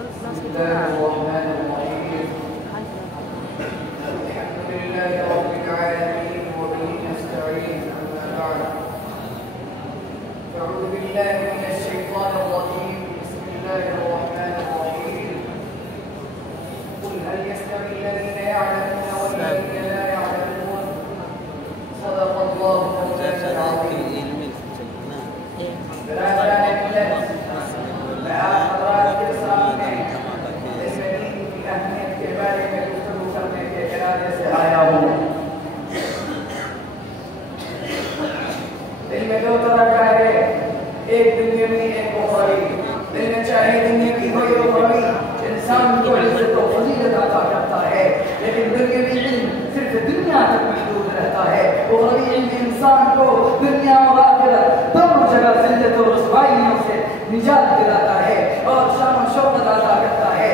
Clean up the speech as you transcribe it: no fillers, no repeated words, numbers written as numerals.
بسم الله الرحمن الرحيم. الحمد لله رب العالمين وبه نستعين، أما بعد فأعوذ بالله من الشيطان الرجيم. بسم الله الرحمن الرحيم. قل هل يستوي الذين يعلمون والذين لا يعلمون؟ صدق الله مولانا العظيم. دل میں دو طرح کا ہے، ایک دنیاوی ایک اخروی. دل میں چاہے دنیا کی ہو یا اخروی، انسان کو عزت و فضیلت عطا کرتا ہے، لیکن دنیاوی علم صرف دنیا تک محدود رہتا ہے. اخروی علم انسان کو دنیا اور آخرت دونوں جگہ ذلت و رسوائیوں سے نجات دلاتا ہے اور شان و شوکت عطا کرتا ہے.